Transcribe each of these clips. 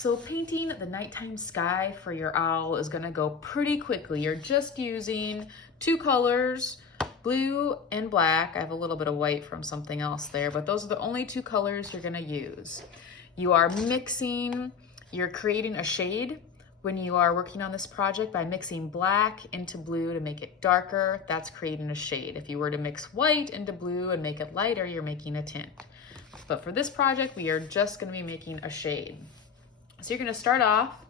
So painting the nighttime sky for your owl is gonna go pretty quickly. You're just using two colors, blue and black. I have a little bit of white from something else there, but those are the only two colors you're gonna use. You are mixing, you're creating a shade when you are working on this project by mixing black into blue to make it darker. That's creating a shade. If you were to mix white into blue and make it lighter, you're making a tint. But for this project, we are just gonna be making a shade. So you're gonna start off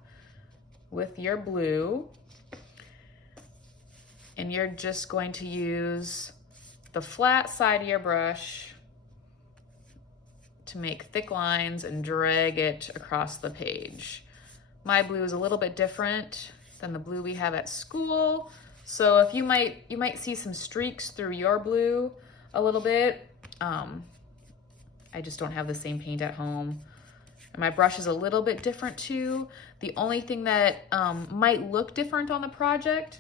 with your blue, and you're just going to use the flat side of your brush to make thick lines and drag it across the page. My blue is a little bit different than the blue we have at school. So if you might see some streaks through your blue a little bit. I just don't have the same paint at home. And my brush is a little bit different too. The only thing that might look different on the project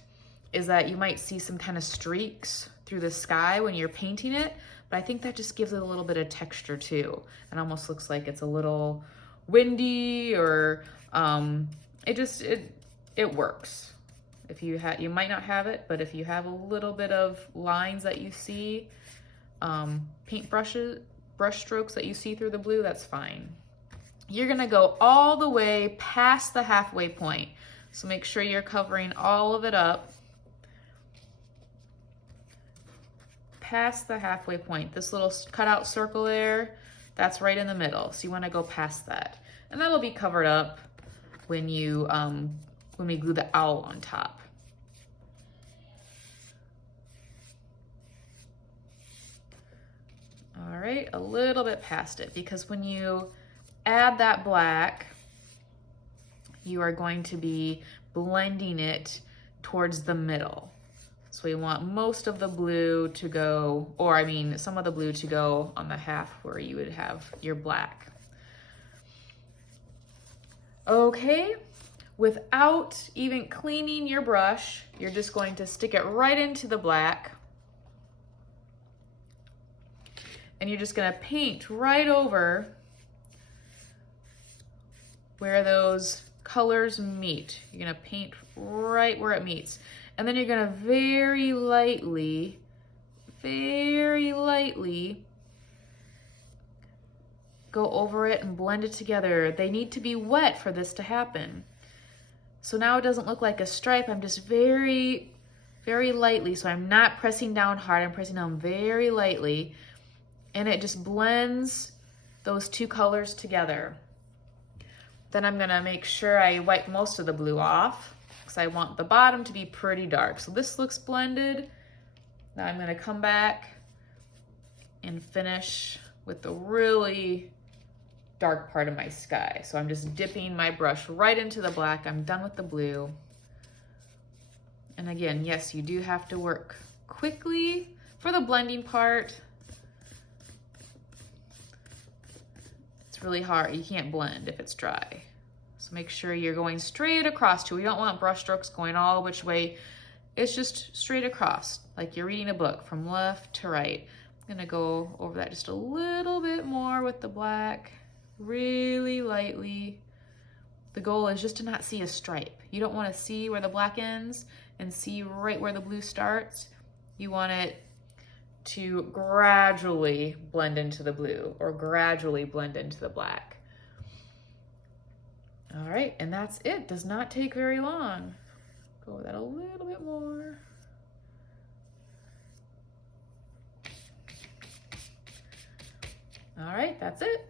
is that you might see some kind of streaks through the sky when you're painting it, but I think that just gives it a little bit of texture too. It almost looks like it's a little windy, or it works. If you might not have it, but if you have a little bit of lines that you see, brush strokes that you see through the blue, that's fine. You're gonna go all the way past the halfway point. So make sure you're covering all of it up. Past the halfway point. This little cutout circle there, that's right in the middle. So you wanna go past that. And that'll be covered up when we glue the owl on top. All right, a little bit past it, because when you add that black, you are going to be blending it towards the middle. So we want most of the blue to go, or I mean, some of the blue to go on the half where you would have your black. Okay, without even cleaning your brush, you're just going to stick it right into the black. And you're just gonna paint right over where those colors meet. You're gonna paint right where it meets. And then you're gonna very lightly go over it and blend it together. They need to be wet for this to happen. So now it doesn't look like a stripe. I'm just very, very lightly, so I'm not pressing down hard, I'm pressing down very lightly, and it just blends those two colors together. Then I'm gonna make sure I wipe most of the blue off, because I want the bottom to be pretty dark. So this looks blended. Now I'm gonna come back and finish with the really dark part of my sky. So I'm just dipping my brush right into the black. I'm done with the blue. And again, yes, you do have to work quickly for the blending part. It's really hard. You can't blend if it's dry. So make sure you're going straight across too. We don't want brush strokes going all which way. It's just straight across, like you're reading a book from left to right. I'm gonna go over that just a little bit more with the black, really lightly. The goal is just to not see a stripe. You don't want to see where the black ends and see right where the blue starts. You want it to gradually blend into the blue or gradually blend into the black. All right, and that's it. Does not take very long. Go with that a little bit more. All right, that's it.